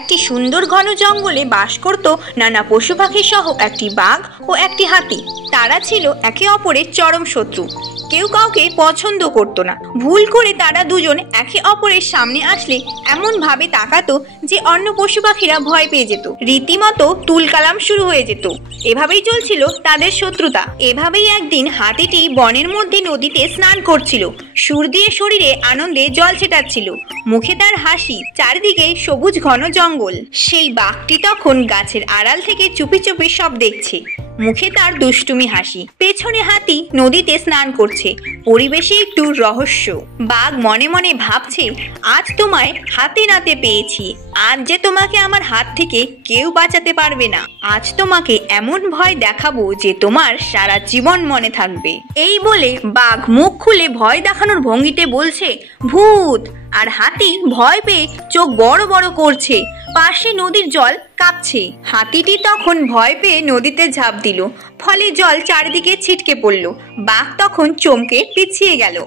একটি সুন্দর ঘন জঙ্গলে বাস করত নানা পশু পাখি সহ একটি বাঘ ও একটি হাতি। তারা ছিল একে অপরের চরম শত্রু। কেউ কাউকে পছন্দ করতো না। ভুল করে তারা দুজন একে অপরের সামনে আসলে এমন ভাবে তাকাতো যে অন্য পশু পাখিরা ভয় পেয়ে যেত। রীতিমতো তুলকালাম শুরু হয়ে যেত। এভাবেই চলছিল তাদের শত্রুতা। এভাবেই একদিন হাতিটি বনের মধ্যে নদীতে স্নান করছিল। সুর দিয়ে শরীরে আনন্দে জল ছেটাচ্ছিল। মুখে তার হাসি, চারিদিকে সবুজ ঘন জঙ্গল। সেই বাঘটি তখন গাছের আড়াল থেকে চুপি চুপি সব দেখছে। মুখে তার দুষ্টুমি হাসি। পেছনে হাতি নদীতে স্নান করছে। পরিবেশে একটু রহস্য। বাঘ মনে মনে ভাবছে, আজ তোমায় হাতে নাতে পেয়েছি। আজ যে তোমাকে আমার হাত থেকে কেউ বাঁচাতে পারবে না। আজ তোমাকে এমন ভয় দেখাবো যে তোমার সারা জীবন মনে থাকবে। এই বলে বাঘ মুখ খুলে ভয় দেখানোর ভঙ্গিতে বলছে, ভূত। আর হাতি ভয় পেয়ে চোখ বড় বড় করছে। পাশে নদীর জল কাঁপছে। হাতিটি তখন ভয় পেয়ে নদীতে ঝাঁপ দিল। ফলে জল চারিদিকে ছিটকে পড়ল। বাঘ তখন চমকে পিছিয়ে গেল।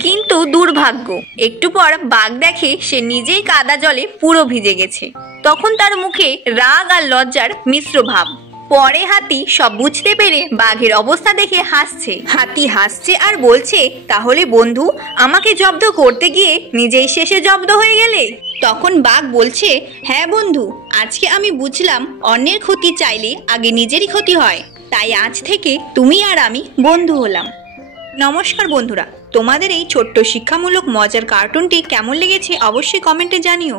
কিন্তু দুর্ভাগ্য, একটু পর বাঘ দেখে সে নিজেই কাদা জলে পুরো ভিজে গেছে। তখন তার মুখে রাগ আর লজ্জার মিশ্র ভাব। পরে হাতি সব বুঝতে পেরে বাঘের অবস্থা দেখে হাসছে। হাতি হাসছে আর বলছে, তাহলে বন্ধু, আমাকে জব্দ করতে গিয়ে নিজেই শেষে জব্দ হয়ে গেলে? তখন বাঘ বলছে, হ্যাঁ বন্ধু, আজকে আমি বুঝলাম অন্যের ক্ষতি চাইলে আগে নিজেরই ক্ষতি হয়। তাই আজ থেকে তুমি আর আমি বন্ধু হলাম। নমস্কার বন্ধুরা, তোমাদের এই ছোট্ট শিক্ষামূলক মজার কার্টুনটি কেমন লেগেছে অবশ্যই কমেন্টে জানিও।